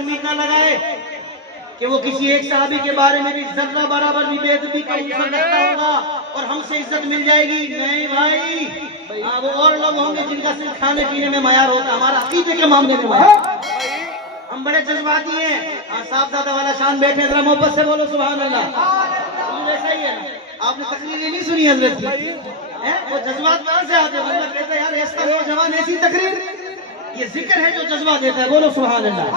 امید نہ لگائے کہ وہ کسی ایک صحابی کے بارے میں بھی ذرہ برابر بھی بے ادبی کا عنصر رکھتا ہوگا اور ہم سے عزت مل جائے گی. نہیں بھائی، وہ اور لوگ ہوں گے جن کا صرف کھانے پینے میں معیار ہوتا، ہمارا عقیدے کے معاملے میں معیار. ہم بڑے جذباتی ہیں. صاحب زادہ والا شان بیٹھے، ذرا محبت سے بولو سبحان اللہ. ایسا ہی ہے نا، آپ نے تقریر یہ نہیں سنی حضرت کی؟ وہ جذبات کہاں سے آتے ہیں؟ بندہ کہتا ہے یار ایسا نوجوان ایسی تقریر، یہ ذکر ہے جو جذبہ دیتا ہے. بولو سبحان اللہ.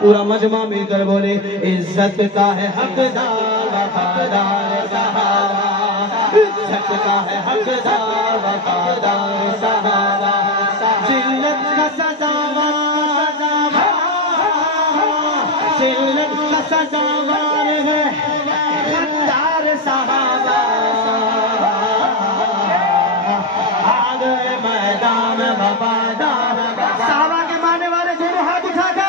پورا مجمع مل کر بولے عزت کا ہے حقدار وفادار صحابہ، عزت کا ہے حقدار وفادار صحابہ، ذلت کا سزاوار، ذلت کا سزاوار ہے حقدار صحابہ. آ گئے میدان وفادار صحابہ کے ماننے والے دونوں ہاتھ اٹھا گئے.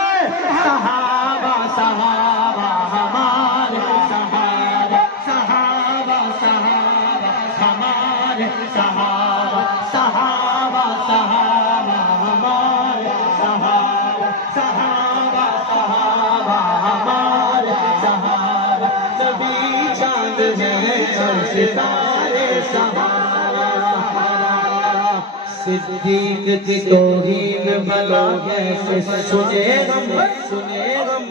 صحابہ صحابہ ہمارے صحابہ، صحابہ صحابہ ہمارے صحابہ، صحابہ صحابہ ہمارے صحابہ، صحابہ صحابہ ہمارے صحابہ. نبی چاند ہیں اور ستارے صحابہ. صدیق کی توہین بلا کیسے سنے غم، سنے غم.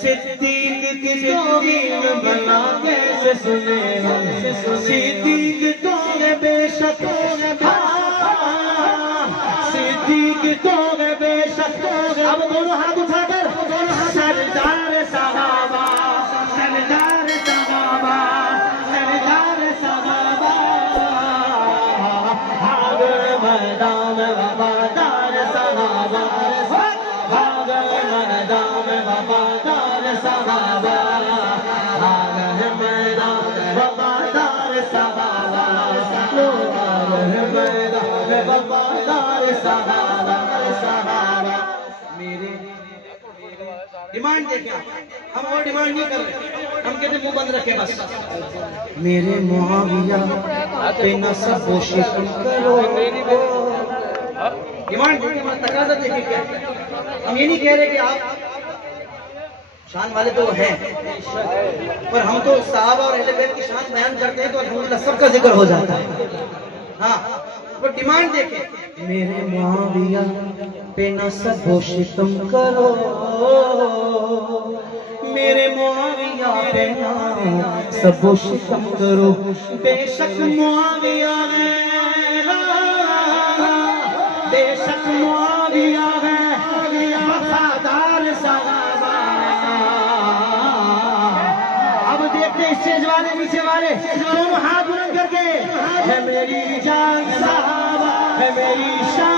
صدیق کی توہین بلا کیسے سنے غم. صدیق تو ہے بے شک، صدیق تو ہے بے شک. اب دونوں ہاتھ اٹھا کر سردار صحابہ، سردار صحابہ، سردار صحابہ. میدان وفادار صحابہ، بھاگے میدان وفادار صحابہ، بھاگے میدان وفادار صحابہ، بھاگے میدان وفادار صحابہ. میرے ڈیمانڈ دیکھیں، ہم اور ڈیمانڈ نہیں کر رہے، ہم کہتے منہ بند رکھے بس. میرے معاویہ پہ نصب و شکم کرو. ڈیمانڈ دیکھیں، تقاضا دیکھیں کیا. ہم یہ نہیں کہہ رہے کہ آپ شان والے تو ہیں، پر ہم تو صحابہ اور اہل بیت کی شان بیان کرتے ہیں تو الحمدللہ سب کا ذکر ہو جاتا ہے. ہاں، وہ ڈیمانڈ دیکھیں. میرے معاویہ پہ نصب و شکم کرو، میرے معاویہ پہ نصب و شکم کرو. بے شک معاویہ ہے، بے شک معاویہ ہے وفادار صحابہ. اب دیکھتے اسٹیج والے نیچے والے دونوں ہاتھ بلند کر کے، ہے میری جان صحابہ، ہے میری شان